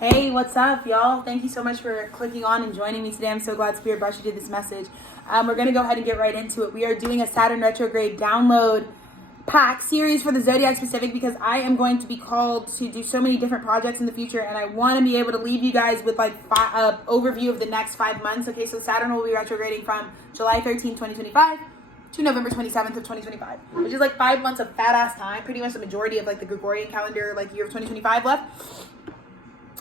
Hey, what's up, y'all? Thank you so much for clicking on and joining me today. I'm so glad Spirit brought you to this message. We're going to go ahead and get right into it. We are doing a Saturn retrograde download pack series for the Zodiac specific because I am going to be called to do so many different projects in the future, and I want to be able to leave you guys with like overview of the next 5 months. Okay, so Saturn will be retrograding from July 13, 2025 to November 27th of 2025, which is like 5 months of fat ass time, pretty much the majority of like the Gregorian calendar, like year of 2025 left.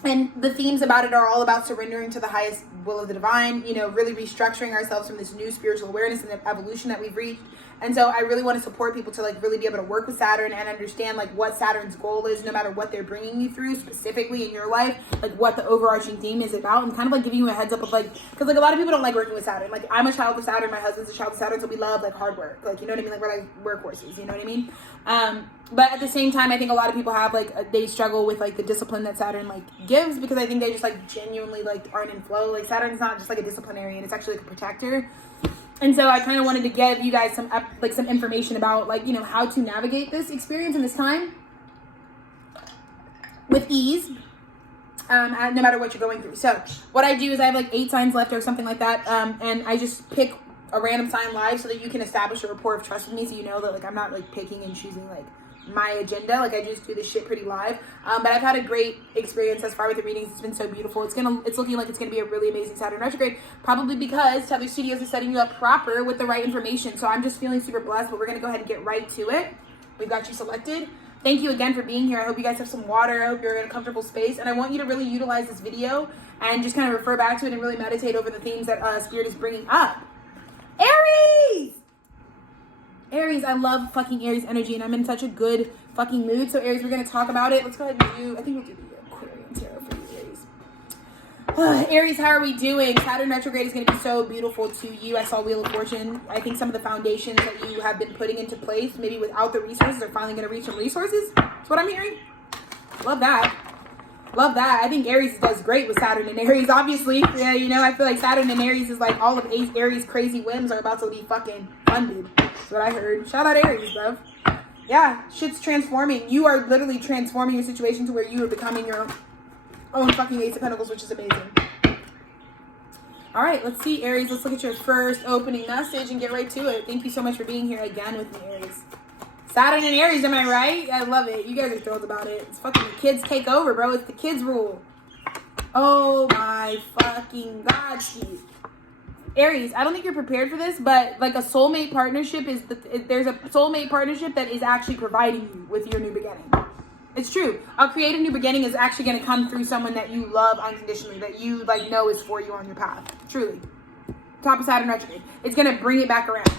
And the themes about it are all about surrendering to the highest will of the divine, you know, really restructuring ourselves from this new spiritual awareness and the evolution that we've reached. And so I really want to support people to like really be able to work with Saturn and understand like what Saturn's goal is, no matter what they're bringing you through specifically in your life, like what the overarching theme is about, and kind of like giving you a heads up of like, because like a lot of people don't like working with Saturn. Like I'm a child of Saturn, my husband's a child of Saturn, so we love like hard work, like, you know what I mean? Like we're like workhorses, you know what I mean? But at the same time, I think a lot of people have like they struggle with like the discipline that Saturn like gives, because I think they just like genuinely like aren't in flow. Like Saturn's not just like a disciplinarian, it's actually like a protector. And so I kind of wanted to give you guys some information about like, you know, how to navigate this experience in this time with ease, no matter what you're going through. So what I do is I have like 8 signs left or something like that, and I just pick a random sign live so that you can establish a rapport of trust with me, so you know that like I'm not like picking and choosing like my agenda. Like I just do this shit pretty live, but I've had a great experience thus far with the readings. It's been so beautiful. It's looking like it's gonna be a really amazing Saturn retrograde, probably because Tethered Studios is setting you up proper with the right information. So I'm just feeling super blessed, but we're gonna go ahead and get right to it. We've got you selected. Thank you again for being here. I hope you guys have some water. I hope you're in a comfortable space, and I want you to really utilize this video and just kind of refer back to it and really meditate over the themes that Spirit is bringing up. Aries, I love fucking Aries energy, and I'm in such a good fucking mood. So Aries, we're going to talk about it. Let's go ahead and I think we'll do the Aquarian tarot for you, Aries. Aries, how are we doing? Saturn retrograde is going to be so beautiful to you. I saw Wheel of Fortune. I think some of the foundations that you have been putting into place, maybe without the resources, are finally going to reach some resources. That's what I'm hearing. Love that. Love that. I think Aries does great with Saturn and Aries, obviously. Yeah, you know, I feel like Saturn and Aries is like all of Aries' crazy whims are about to be fucking funded. That's what I heard. Shout out Aries, bro. Yeah, shit's transforming. You are literally transforming your situation to where you are becoming your own fucking Ace of Pentacles, which is amazing. All right, let's see, Aries. Let's look at your first opening message and get right to it. Thank you so much for being here again with me, Aries. Saturn and Aries, am I right? I love it. You guys are thrilled about it. It's fucking the kids take over, bro. It's the kids rule. Oh my fucking God, Steve. Aries, I don't think you're prepared for this, but like a soulmate partnership there's a soulmate partnership that is actually providing you with your new beginning. It's true. A creative new beginning is actually going to come through someone that you love unconditionally, that you like know is for you on your path. Truly. Top of Saturn retrograde. It's going to bring it back around.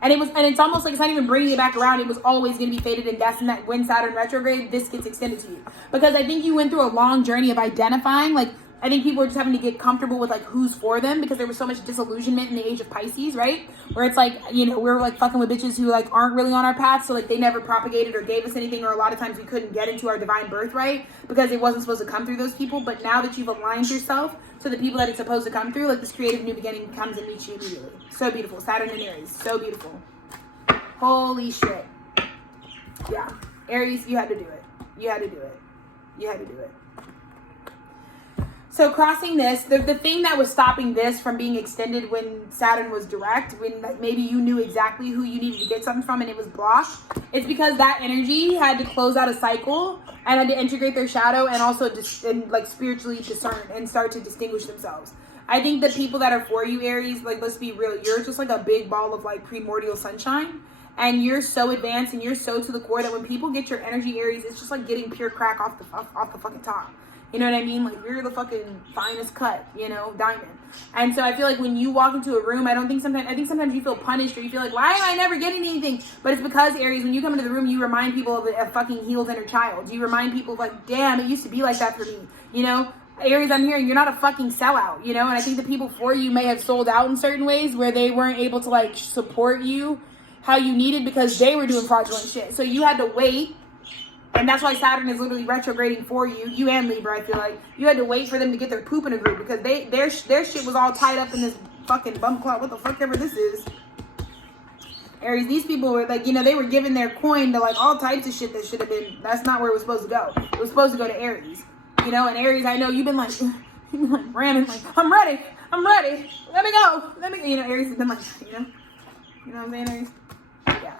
And it's almost like it's not even bringing it back around. It was always going to be fated and destined that when Saturn retrograde, this gets extended to you. Because I think you went through a long journey of identifying, like, I think people are just having to get comfortable with like who's for them, because there was so much disillusionment in the age of Pisces, right? Where it's like, you know, we're like fucking with bitches who like aren't really on our path, so like they never propagated or gave us anything, or a lot of times we couldn't get into our divine birthright because it wasn't supposed to come through those people. But now that you've aligned yourself to the people that it's supposed to come through, like this creative new beginning comes and meets you immediately. So beautiful. Saturn and Aries, so beautiful. Holy shit. Yeah. Aries, you had to do it. You had to do it. You had to do it. So crossing this, the thing that was stopping this from being extended when Saturn was direct, when like maybe you knew exactly who you needed to get something from and it was blocked, it's because that energy had to close out a cycle and had to integrate their shadow and also like spiritually discern and start to distinguish themselves. I think the people that are for you, Aries, like let's be real, you're just like a big ball of like primordial sunshine. And you're so advanced and you're so to the core that when people get your energy, Aries, it's just like getting pure crack off the fucking top. You know what I mean? Like you're the fucking finest cut, you know, diamond. And so I feel like when you walk into a room, I think sometimes you feel punished, or you feel like, why am I never getting anything? But it's because, Aries, when you come into the room, you remind people of a fucking healed inner child. You remind people of like, damn, it used to be like that for me. You know, Aries, I'm hearing you're not a fucking sellout, you know? And I think the people for you may have sold out in certain ways where they weren't able to like support you how you needed because they were doing fraudulent shit. So you had to wait. And that's why Saturn is literally retrograding for you. You and Libra, I feel like. You had to wait for them to get their poop in a group because their shit was all tied up in this fucking bum cloud. What the fuck ever this is. Aries, these people were like, you know, they were giving their coin to like all types of shit that should have been, that's not where it was supposed to go. It was supposed to go to Aries. You know, and Aries, I know you've been like ramming, like, I'm ready. Let me go. You know, Aries has been like, you know what I'm saying, Aries? Yeah.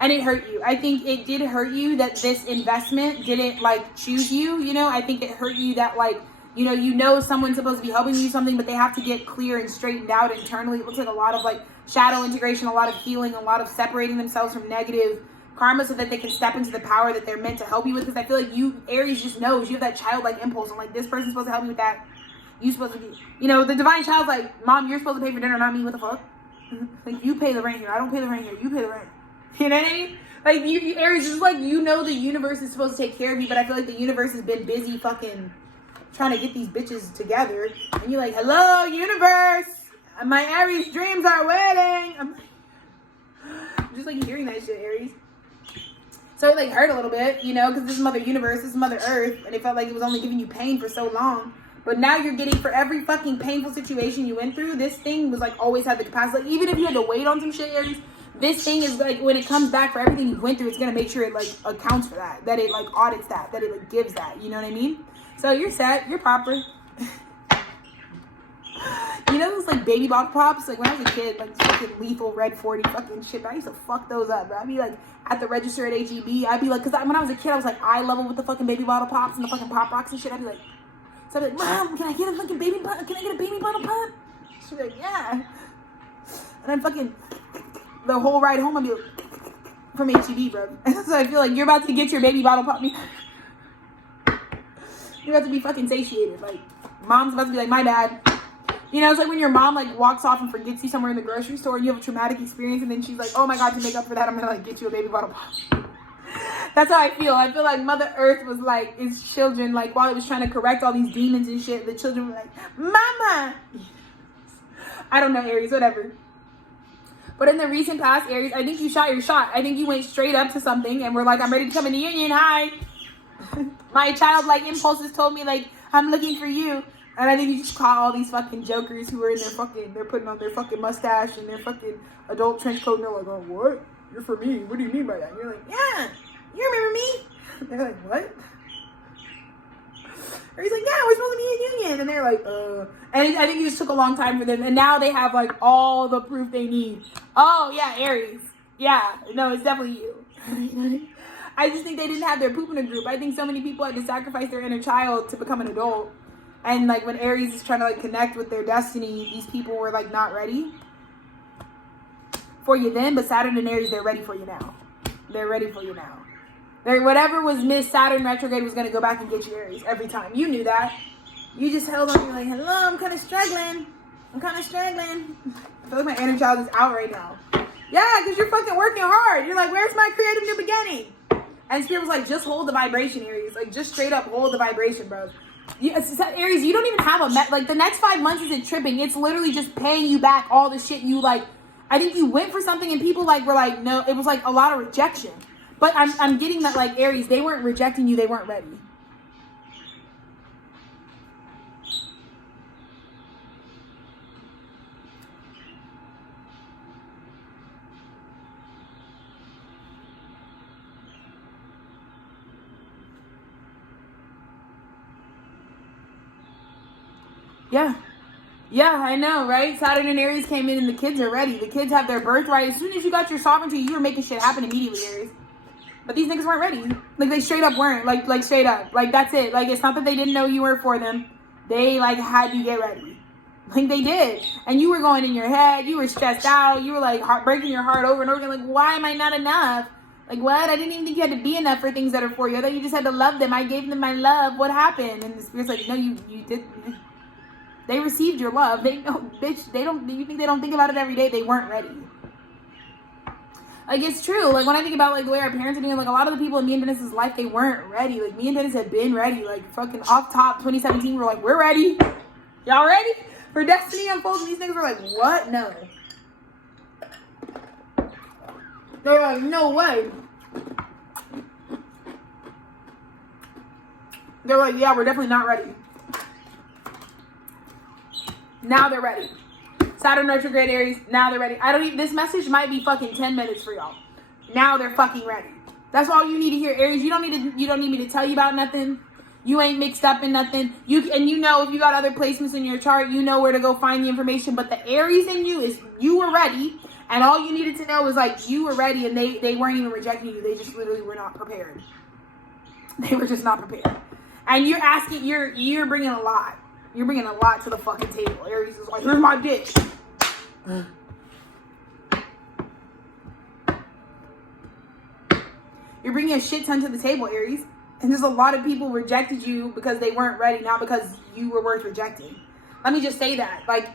And it hurt you. I think it did hurt you that this investment didn't like choose you. You know, I think it hurt you that like, you know, someone's supposed to be helping you something, but they have to get clear and straightened out internally. It looks like a lot of like shadow integration, a lot of healing, a lot of separating themselves from negative karma so that they can step into the power that they're meant to help you with. Because I feel like you, Aries, just knows you have that childlike impulse and like, this person's supposed to help me with that. You supposed to be, you know, the divine child's like, Mom, you're supposed to pay for dinner, not me. What the fuck? Like, you pay the rent here. I don't pay the rent here. You pay the rent. You know what I mean? Like, you Aries, just like, you know the universe is supposed to take care of you, but I feel like the universe has been busy fucking trying to get these bitches together. And you're like, hello, universe. My Aries dreams are waiting. I'm just like hearing that shit, Aries. So it like hurt a little bit, you know, because this is Mother Universe, this is Mother Earth, and it felt like it was only giving you pain for so long. But now you're getting, for every fucking painful situation you went through, this thing was like always had the capacity. Like, even if you had to wait on some shit, Aries, this thing is like, when it comes back for everything you went through, it's gonna make sure it like accounts for that it like audits that it like gives that, you know what I mean? So you're set, you're proper. You know those like baby bottle pops? Like when I was a kid, like fucking lethal red 40 fucking shit, but I used to fuck those up, bro. I'd be like at the register at HEB, I'd be like, because when I was a kid, I was like eye level with the fucking baby bottle pops and the fucking pop rocks and shit. I'd be like, so I'd be like, Mom, can I get a fucking baby bottle? Can I get a baby bottle pop? She'd be like, yeah. And then fucking the whole ride home, I'd be like, from HEB, bro. And so I feel like you're about to get your baby bottle pop. You're about to be fucking satiated. Like, Mom's about to be like, my bad. You know, it's like when your mom like walks off and forgets you somewhere in the grocery store and you have a traumatic experience and then she's like, oh my God, to make up for that, I'm gonna like get you a baby bottle pop. That's how I feel. I feel like Mother Earth was like, its children, like while it was trying to correct all these demons and shit, the children were like, Mama. I don't know, Aries, whatever. But in the recent past, Aries, I think you shot your shot. I think you went straight up to something and were like, I'm ready to come in the union. Hi. My childlike impulses told me like, I'm looking for you. And I think you just caught all these fucking jokers who are in their fucking, they're putting on their fucking mustache and their fucking adult trench coat. And they're like, oh, what? You're for me. What do you mean by that? And you're like, yeah, you remember me? And they're like, what? Or he's like, yeah, we're supposed to be in union. And they're like, And I think it just took a long time for them. And now they have like all the proof they need. Oh, yeah, Aries. Yeah, no, it's definitely you. I just think they didn't have their poop in a group. I think so many people had to sacrifice their inner child to become an adult. And like when Aries is trying to like connect with their destiny, these people were like not ready for you then, but Saturn and Aries, they're ready for you now. They're ready for you now. Whatever was missed, Saturn retrograde was going to go back and get you, Aries, every time. You knew that. You just held on. You're like, hello, I'm kind of struggling. I feel like my inner child is out right now. Yeah, because you're fucking working hard. You're like, where's my creative new beginning? And Spirit was like, just hold the vibration, Aries. Like, just straight up hold the vibration, bro. Aries, you don't even have like the next 5 months isn't tripping. It's literally just paying you back all the shit you like. I think you went for something and people like were like, no, it was like a lot of rejection. But I'm getting that like Aries, they weren't rejecting you, they weren't ready. Yeah, I know, right? Saturn and Aries came in and the kids are ready. The kids have their birthright. As soon as you got your sovereignty, you were making shit happen immediately, Aries. But these niggas weren't ready. Like, they straight up weren't. Like straight up. Like, that's it. Like, it's not that they didn't know you were for them. They, like, had you get ready. Like, they did. And you were going in your head. You were stressed out. You were, like, breaking your heart over and over again. Like, why am I not enough? Like, what? I didn't even think you had to be enough for things that are for you. I thought you just had to love them. I gave them my love. What happened? And the Spirit's like, no, you didn't. They received your love. They know, bitch, they don't, you think they don't think about it every day? They weren't ready. Like, it's true. Like, when I think about, like, the way our parents are doing, like, a lot of the people in me and Dennis's life, they weren't ready. Like, me and Dennis had been ready. Like, fucking off top, 2017, we're like, we're ready. Y'all ready? For destiny unfolds, these niggas were like, what? No. They're like, no way. They're like, yeah, we're definitely not ready. Now they're ready. Saturn retrograde, Aries, now they're ready. This message might be fucking 10 minutes for y'all. Now they're fucking ready. That's all you need to hear, Aries. You don't need me to tell you about nothing. You ain't mixed up in nothing. And you know if you got other placements in your chart, you know where to go find the information. But the Aries in you is you were ready. And all you needed to know was like you were ready and they weren't even rejecting you. They just literally were not prepared. They were just not prepared. And you're asking, you're bringing a lot. You're bringing a lot to the fucking table. Aries is like, here's my dick. You're bringing a shit ton to the table, Aries. And there's a lot of people rejected you because they weren't ready, not because you were worth rejecting. Let me just say that. Like,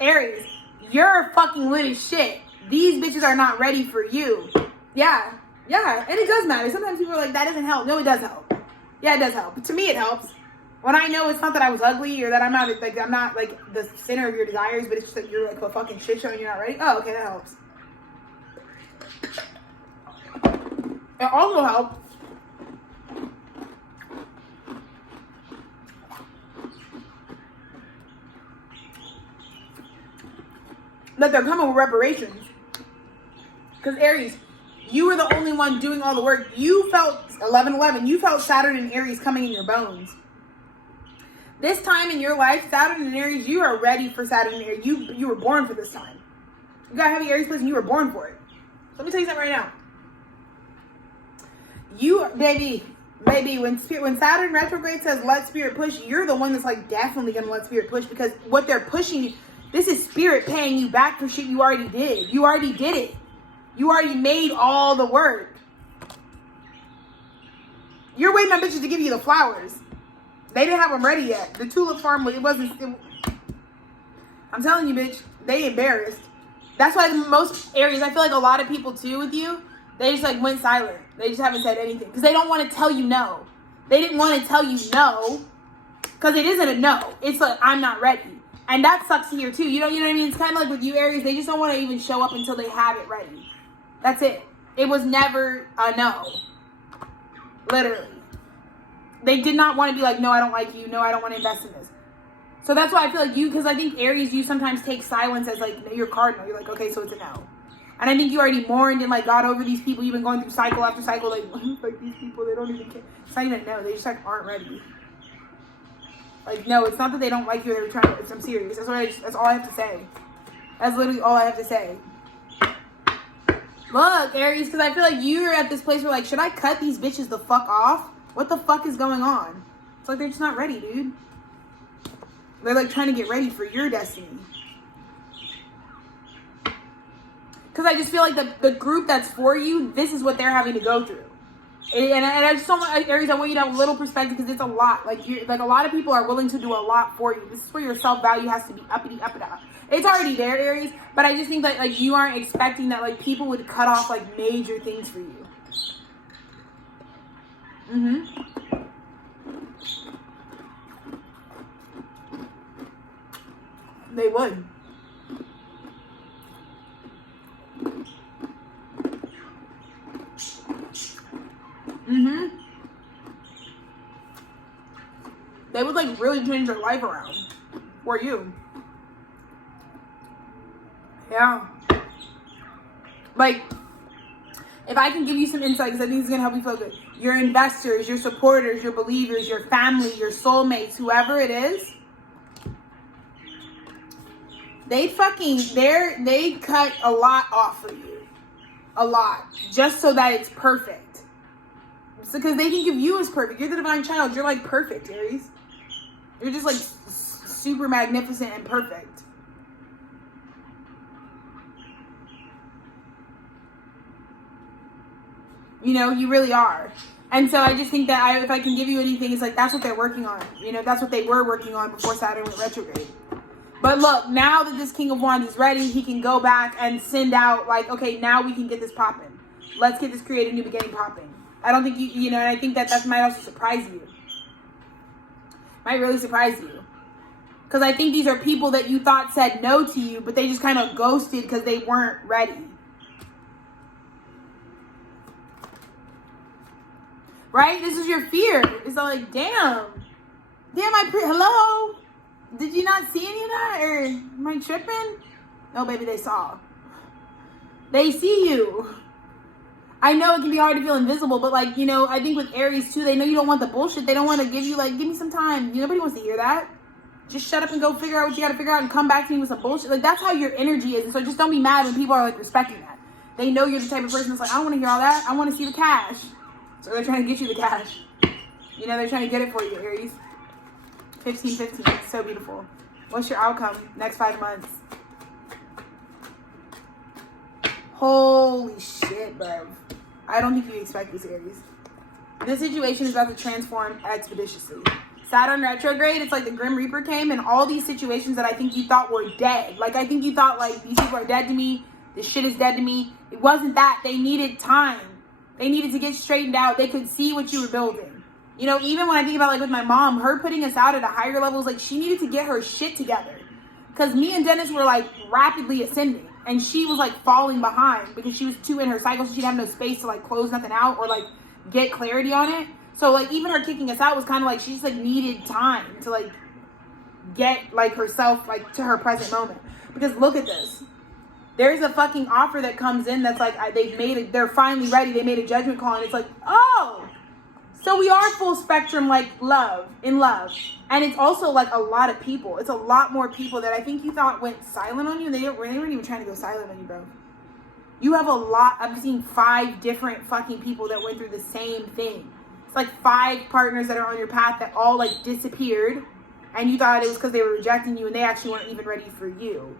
Aries, you're fucking lit as shit. These bitches are not ready for you. Yeah. And it does matter. Sometimes people are like, that doesn't help. No, it does help. Yeah, it does help. But to me, it helps. When I know it's not that I was ugly or that I'm not like the center of your desires, but it's just that you're like a fucking shit show and you're not ready. Oh, okay, that helps. It also helps that they're coming with reparations. Because Aries, you were the only one doing all the work. You felt 11/11. You felt Saturn and Aries coming in your bones. This time in your life, Saturn and Aries, you are ready for Saturn and Aries. You were born for this time. You got heavy Aries placement. You were born for it. So let me tell you something right now. You, baby, when Saturn retrograde says let spirit push, you're the one that's like definitely gonna let spirit push, because what they're pushing, this is spirit paying you back for shit you already did. You already did it. You already made all the work. You're waiting on bitches to give you the flowers. They didn't have them ready yet. The tulip farm, I'm telling you, bitch, they embarrassed. That's why most Aries, I feel like a lot of people too with you, they just like went silent. They just haven't said anything because they don't want to tell you no. They didn't want to tell you no because it isn't a no. It's like, I'm not ready. And that sucks to hear too. You know what I mean? It's kind of like with you Aries, they just don't want to even show up until they have it ready. That's it. It was never a no. Literally. They did not want to be like, no, I don't like you. No, I don't want to invest in this. So that's why I feel like you, because I think Aries, you sometimes take silence as like your cardinal. You're like, okay, so it's a no. And I think you already mourned and like got over these people. You've been going through cycle after cycle. Like these people, they don't even care. It's not even a no. They just like aren't ready. Like, no, it's not that they don't like you. They're trying to, I'm serious. That's all I have to say. That's literally all I have to say. Look, Aries, because I feel like you're at this place where like, should I cut these bitches the fuck off? What the fuck is going on? It's like they're just not ready, dude. They're like trying to get ready for your destiny. Because I just feel like the group that's for you, this is what they're having to go through. And I just don't want, Aries, I want you to have a little perspective because it's a lot. Like a lot of people are willing to do a lot for you. This is where your self-value has to be uppity, up and up. It's already there, Aries, but I just think that like you aren't expecting that like people would cut off like major things for you. They would. They would like really change their life around for you. Yeah. Like, if I can give you some insight, because I think it's going to help you feel good. Your investors, your supporters, your believers, your family, your soulmates, whoever it is, they cut a lot off for you. A lot. Just so that it's perfect. So, because they think of you as perfect. You're the divine child. You're like perfect, Aries. You're just like super magnificent and perfect. You know, you really are. And so I just think that if I can give you anything, it's like that's what they're working on. You know, that's what they were working on before Saturn went retrograde. But look, now that this King of Wands is ready, he can go back and send out like, okay, now we can get this popping. Let's get this creative new beginning popping. I don't think you know, and I think that might also surprise you. Might really surprise you. Because I think these are people that you thought said no to you, but they just kind of ghosted because they weren't ready. Right? This is your fear. It's all like, damn, hello? Did you not see any of that? Or am I tripping? No, baby, they saw. They see you. I know it can be hard to feel invisible, but like, you know, I think with Aries too, they know you don't want the bullshit. They don't want to give you like, give me some time. Nobody wants to hear that. Just shut up and go figure out what you got to figure out and come back to me with some bullshit. Like, that's how your energy is. And so just don't be mad when people are like respecting that. They know you're the type of person that's like, I don't want to hear all that. I want to see the cash. So they're trying to get you the cash. You know, they're trying to get it for you, Aries. 15-15. It's so beautiful. What's your outcome next 5 months? Holy shit, bro. I don't think you expect this, Aries. This situation is about to transform expeditiously. Saturn retrograde, it's like the Grim Reaper came, and all these situations that I think you thought were dead. Like, I think you thought, like, these people are dead to me. This shit is dead to me. It wasn't that. They needed time. They needed to get straightened out. They could see what you were building. You know, even when I think about, like, with my mom, her putting us out at a higher level, like, she needed to get her shit together. Because me and Dennis were, like, rapidly ascending. And she was, like, falling behind because she was too in her cycle. So she'd have no space to, like, close nothing out or, like, get clarity on it. So, like, even her kicking us out was kind of like she just, like, needed time to, like, get, like, herself, like, to her present moment. Because look at this. There's a fucking offer that comes in that's, like, they're finally ready. They made a judgment call. And it's like, oh, so we are full spectrum, like, in love. And it's also, like, a lot of people. It's a lot more people that I think you thought went silent on you. And they weren't even trying to go silent on you, bro. You have a lot. I've seen 5 different fucking people that went through the same thing. It's like 5 partners that are on your path that all, like, disappeared. And you thought it was because they were rejecting you. And they actually weren't even ready for you.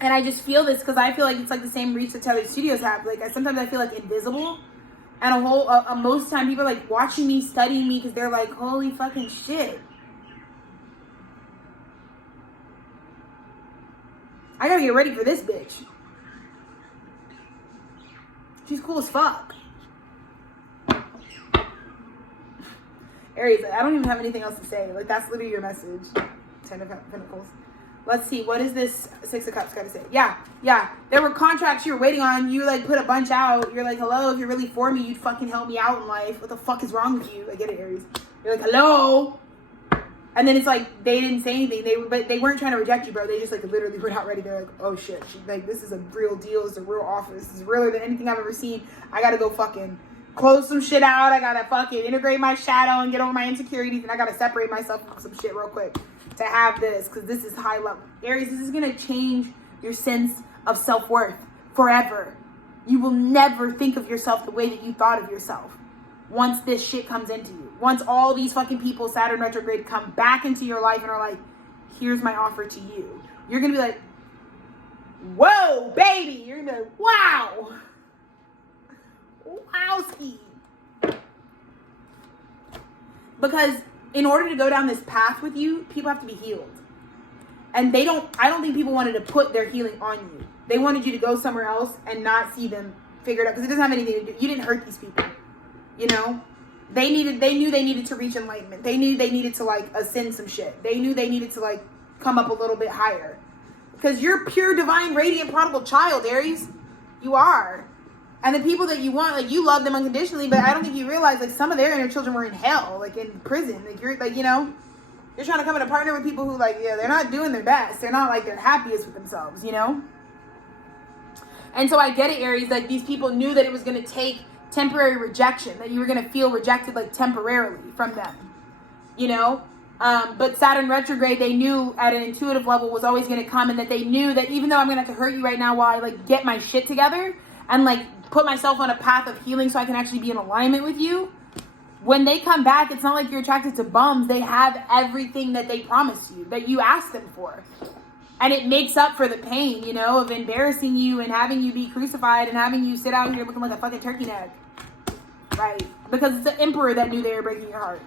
And I just feel this because I feel like it's like the same reach that Tethered Studios have. Like, sometimes I feel like invisible. And most of the time people are like watching me, studying me because they're like, holy fucking shit. I gotta get ready for this bitch. She's cool as fuck. Aries, I don't even have anything else to say. Like, that's literally your message. 10 of Pentacles. Let's see. What is this 6 of Cups got to say? Yeah. There were contracts you were waiting on. You, like, put a bunch out. You're like, hello, if you're really for me, you'd fucking help me out in life. What the fuck is wrong with you? I get it, Aries. You're like, hello. And then it's like, they didn't say anything. But they weren't trying to reject you, bro. They just, like, literally were not ready. They're like, oh, shit. Like, this is a real deal. It's a real office. This is realer than anything I've ever seen. I got to go fucking close some shit out. I got to fucking integrate my shadow and get over my insecurities. And I got to separate myself from some shit real quick to have this, because this is high level. Aries, this is going to change your sense of self-worth forever. You will never think of yourself the way that you thought of yourself once this shit comes into you. Once all these fucking people, Saturn retrograde, come back into your life and are like, here's my offer to you. You're going to be like, whoa, baby. You're going to be like, wow. Wowski. Because in order to go down this path with you, people have to be healed. And I don't think people wanted to put their healing on you. They wanted you to go somewhere else and not see them figured out. Because it doesn't have anything to do. You didn't hurt these people. You know? They knew they needed to reach enlightenment. They knew they needed to, like, ascend some shit. They knew they needed to, like, come up a little bit higher. Because you're pure, divine, radiant, prodigal child, Aries. You are. And the people that you want, like, you love them unconditionally, but I don't think you realize, like, some of their inner children were in hell, like, in prison. Like, you're, like, you know, you're trying to come in a partner with people who, like, yeah, they're not doing their best. They're not, like, their happiest with themselves, you know? And so I get it, Aries. Like, these people knew that it was going to take temporary rejection, that you were going to feel rejected, like, temporarily from them, you know? But Saturn retrograde, they knew at an intuitive level was always going to come, and that they knew that even though I'm going to have to hurt you right now while I, like, get my shit together and, like, put myself on a path of healing so I can actually be in alignment with you, when they come back, it's not like you're attracted to bums. They have everything that they promised you, that you asked them for. And it makes up for the pain, you know, of embarrassing you and having you be crucified and having you sit out here looking like a fucking turkey neck. Right? Because it's the emperor that knew they were breaking your heart.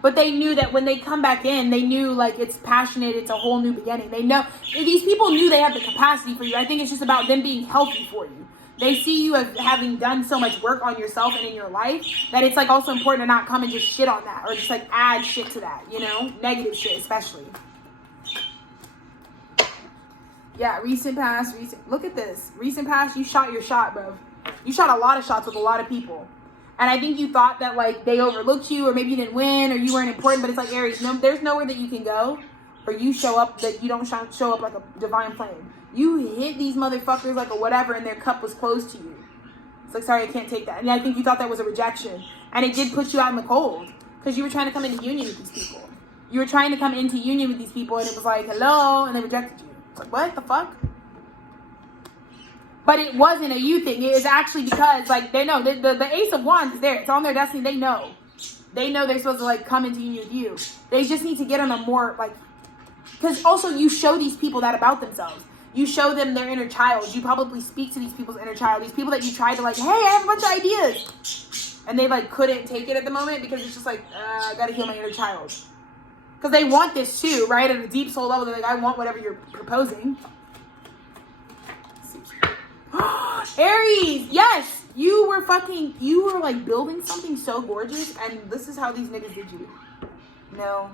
But they knew that when they come back in, they knew, like, it's passionate, it's a whole new beginning. They know, these people knew they have the capacity for you. I think it's just about them being healthy for you. They see you as having done so much work on yourself and in your life that it's, like, also important to not come and just shit on that or just, like, add shit to that, you know? Negative shit, especially. Yeah, recent past, look at this. Recent past, you shot your shot, bro. You shot a lot of shots with a lot of people. And I think you thought that, like, they overlooked you or maybe you didn't win or you weren't important, but it's like, Aries, no, there's nowhere that you can go or you show up that you don't show up like a divine flame. You hit these motherfuckers like a whatever and their cup was closed to you. It's like, sorry, I can't take that. And I think you thought that was a rejection. And it did put you out in the cold. Because you were trying to come into union with these people. You were trying to come into union with these people, and it was like, hello, and they rejected you. It's like, what the fuck? But it wasn't a you thing. It was actually because, like, they know. The Ace of Wands is there. It's on their destiny. They know. They know they're supposed to, like, come into union with you. They just need to get on a more, like... Because also, you show these people that about themselves. You show them their inner child. You probably speak to these people's inner child. These people that you try to, like, hey, I have a bunch of ideas. And they, like, couldn't take it at the moment because it's just like, I gotta heal my inner child. Because they want this too, right? At a deep soul level, they're like, I want whatever you're proposing. Aries, yes! You were like building something so gorgeous, and this is how these niggas did you. No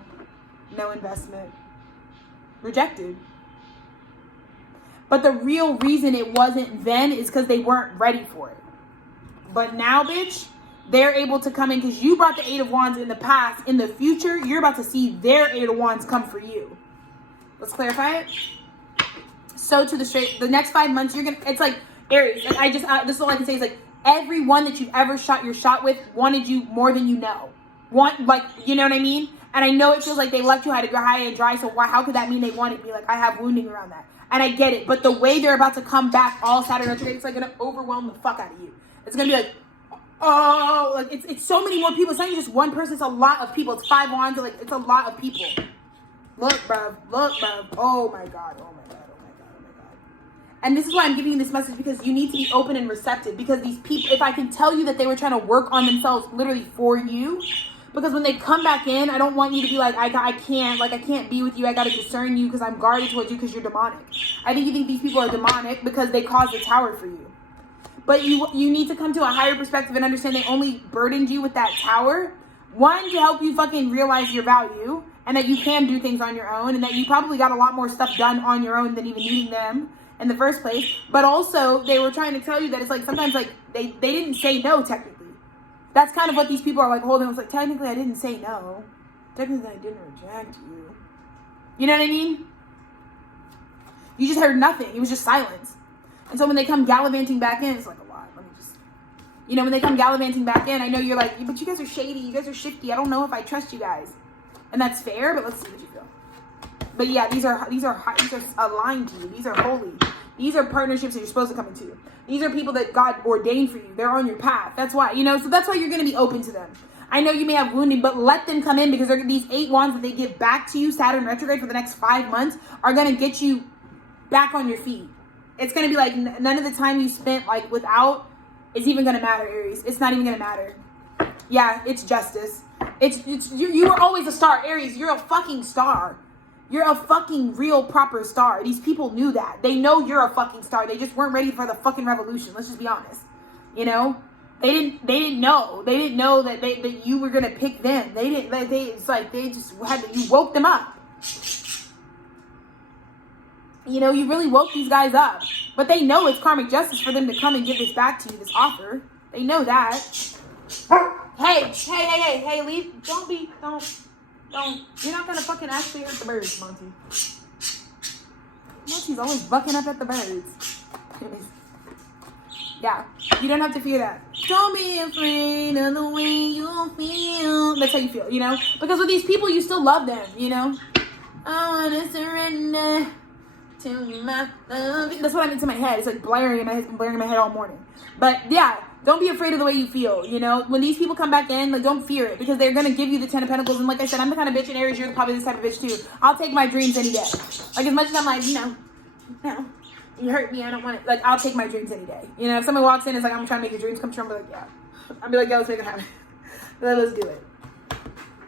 investment. Rejected. But the real reason it wasn't then is because they weren't ready for it. But now, bitch, they're able to come in because you brought the Eight of Wands in the past. In the future, you're about to see their Eight of Wands come for you. Let's clarify it. So to the next 5 months, it's like, Aries, and this is all I can say is like, everyone that you've ever shot your shot with wanted you more than you know. Like, you know what I mean? And I know it feels like they left you high and dry, so how could that mean they wanted me? Like, I have wounding around that. And I get it, but the way they're about to come back all Saturn retrograde, it's like gonna overwhelm the fuck out of you. It's gonna be like, oh, like it's so many more people. It's not even just one person, it's a lot of people. It's 5 wands, like it's a lot of people. Look, bruv. Oh my god. And this is why I'm giving you this message, because you need to be open and receptive. Because these people, if I can tell you that they were trying to work on themselves literally for you, because when they come back in, I don't want you to be like, I can't be with you. I got to discern you because I'm guarded towards you because you're demonic. I think you think these people are demonic because they caused a tower for you. But you need to come to a higher perspective and understand they only burdened you with that tower. One, to help you fucking realize your value and that you can do things on your own and that you probably got a lot more stuff done on your own than even needing them in the first place. But also, they were trying to tell you that it's like sometimes like they didn't say no technically. That's kind of what these people are like holding. It's like, technically I didn't say no. Technically I didn't reject you. You know what I mean? You just heard nothing. It was just silence. And so when they come gallivanting back in, it's like a lot. Let me just, when they come gallivanting back in, I know you're like, but you guys are shady. You guys are shifty. I don't know if I trust you guys. And that's fair, but let's see what you feel. But yeah, these are aligned to you. These are holy. These are partnerships that you're supposed to come into. These are people that God ordained for you. They're on your path. That's why, so that's why you're going to be open to them. I know you may have wounding, but let them come in because these 8 wands that they give back to you, Saturn retrograde for the next 5 months, are going to get you back on your feet. It's going to be like none of the time you spent like without is even going to matter, Aries. It's not even going to matter. Yeah, it's justice. You were always a star, Aries. You're a fucking star. You're a fucking real proper star. These people knew that. They know you're a fucking star. They just weren't ready for the fucking revolution. Let's just be honest. They didn't know. They didn't know that you were gonna pick them. You woke them up. You really woke these guys up. But they know it's karmic justice for them to come and give this back to you, this offer. They know that. Hey, leave. Don't. You're not gonna fucking actually hurt the birds, Monty. Monty's always bucking up at the birds. Yeah, you don't have to fear that. Don't be afraid of the way you feel. That's how you feel, Because with these people, you still love them, I wanna surrender to my love. That's what I'm into my head. It's like blaring in my head. It's been blaring in my head all morning. But yeah. Don't be afraid of the way you feel, When these people come back in, like, don't fear it. Because they're going to give you the 10 of Pentacles. And like I said, I'm the kind of bitch in Aries. You're probably this type of bitch, too. I'll take my dreams any day. Like, as much as I'm like, no, you hurt me. I don't want it. Like, I'll take my dreams any day. If someone walks in and is like, I'm trying to make your dreams come true, I'm like, yeah. I'll be like, yeah, let's make it happen. Let's do it.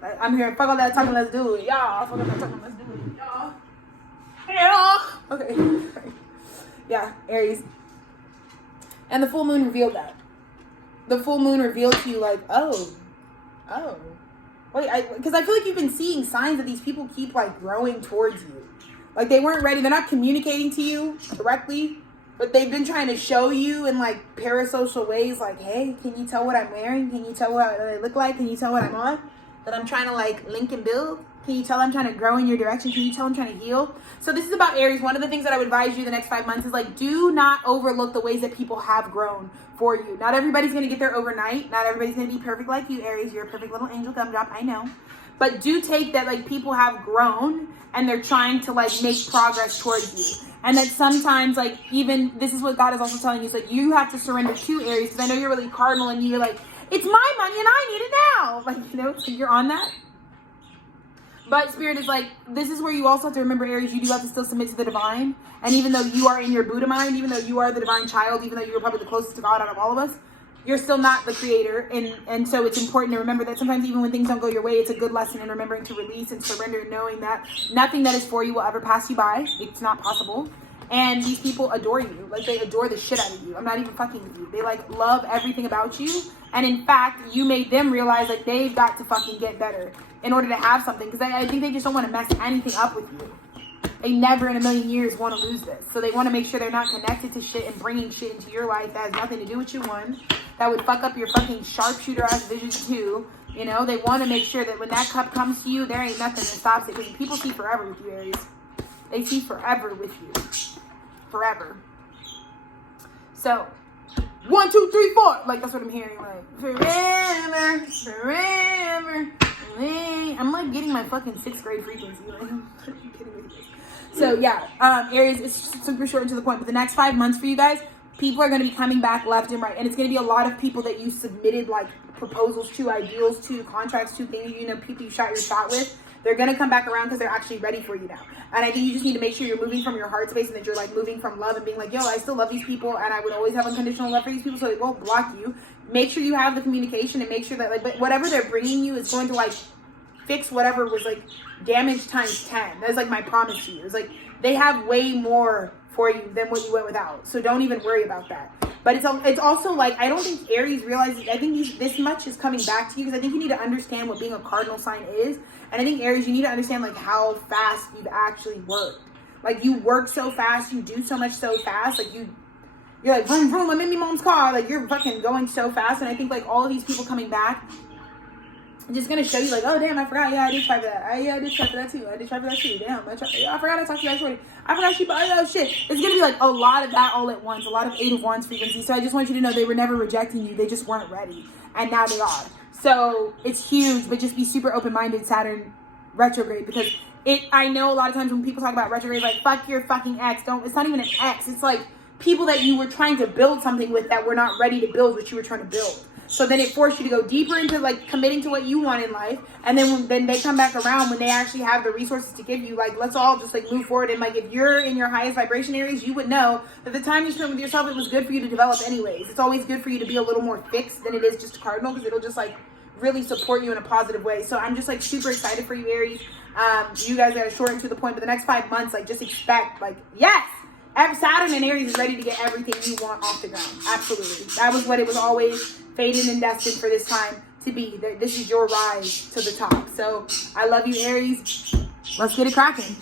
Like, I'm here. Fuck all that talking. Let's do it. Y'all. Fuck all that talking. Let's do it. Y'all. Yeah. Okay. Yeah, Aries. And the full moon revealed that. The full moon revealed to you like, oh. Wait, because I feel like you've been seeing signs that these people keep like growing towards you. Like they weren't ready. They're not communicating to you directly, but they've been trying to show you in like parasocial ways like, hey, can you tell what I'm wearing? Can you tell what I look like? Can you tell what I'm on? that I'm trying to like link and build? Can you tell I'm trying to grow in your direction? Can you tell I'm trying to heal? So this is about Aries. One of the things that I would advise you the next 5 months is like, do not overlook the ways that people have grown for you. Not everybody's going to get there overnight. Not everybody's going to be perfect like you, Aries. You're a perfect little angel gumdrop, I know. But do take that like people have grown and they're trying to like make progress towards you. And that sometimes like even, this is what God is also telling you, is like you have to surrender to Aries, because I know you're really cardinal and you're like, it's my money and I need it now. Like, you know, so you're on that. But Spirit is like, this is where you also have to remember, Aries, you do have to still submit to the divine. And even though you are in your Buddha mind, even though you are the divine child, even though you are probably the closest to God out of all of us, you're still not the creator. And so it's important to remember that sometimes even when things don't go your way, it's a good lesson in remembering to release and surrender, knowing that nothing that is for you will ever pass you by. It's not possible. And these people adore you. Like, they adore the shit out of you. I'm not even fucking with you. They like love everything about you. And in fact, you made them realize like they've got to fucking get better in order to have something. Because I think they just don't want to mess anything up with you. They never in a million years want to lose this. So they want to make sure they're not connected to shit and bringing shit into your life that has nothing to do with you, one. That would fuck up your fucking sharpshooter ass vision, two. You know, they want to make sure that when that cup comes to you, there ain't nothing that stops it. Because people see forever with you, Aries. They see forever with you. Forever. So 1, 2, 3, 4. Like, that's what I'm hearing. Like, forever, forever. I'm like getting my fucking 6th grade frequency. Like, are you kidding me? So yeah, Aries, it's super short and to the point. But the next 5 months for you guys, people are going to be coming back left and right, and it's going to be a lot of people that you submitted like proposals to, ideals to, contracts to, things, you know, people you shot your shot with. They're going to come back around because they're actually ready for you now. And I think you just need to make sure you're moving from your heart space and that you're like moving from love and being like, yo, I still love these people and I would always have unconditional love for these people, so they won't block you. Make sure you have the communication and make sure that like whatever they're bringing you is going to like fix whatever was like damage times 10. That's like my promise to you. It's like they have way more for you than what you went without. So don't even worry about that. But it's also like, I don't think Aries realizes, I think this much is coming back to you because I think you need to understand what being a cardinal sign is. And I think Aries, you need to understand like how fast you've actually worked. Like you work so fast, you do so much so fast. Like you're like, vroom, vroom, I'm in my mom's car. Like you're fucking going so fast. And I think like all of these people coming back, just gonna show you like, oh damn, I forgot. Yeah, I did try for that. I did try for that too. I did try for that too. Damn, I forgot I talked to you guys already. I forgot she bought. Oh shit. It's gonna be like a lot of that all at once. A lot of 8 of Wands frequency. So I just want you to know they were never rejecting you. They just weren't ready, and now they are. So it's huge, but just be super open-minded, Saturn retrograde, because I know a lot of times when people talk about retrograde, like fuck your fucking ex. It's not even an ex. It's like people that you were trying to build something with that were not ready to build what you were trying to build. So then it forced you to go deeper into like committing to what you want in life. And then when they come back around, when they actually have the resources to give you, like, let's all just like move forward. And like, if you're in your highest vibration areas, you would know that the time you spent with yourself, it was good for you to develop anyways. It's always good for you to be a little more fixed than it is just cardinal, because it'll just like really support you in a positive way. So I'm just like super excited for you, Aries. You guys are short and to the point, but the next 5 months, like just expect like, yes, Saturn and Aries is ready to get everything you want off the ground. Absolutely. That was what it was always fated and destined for this time to be. This is your rise to the top. So I love you, Aries. Let's get it cracking.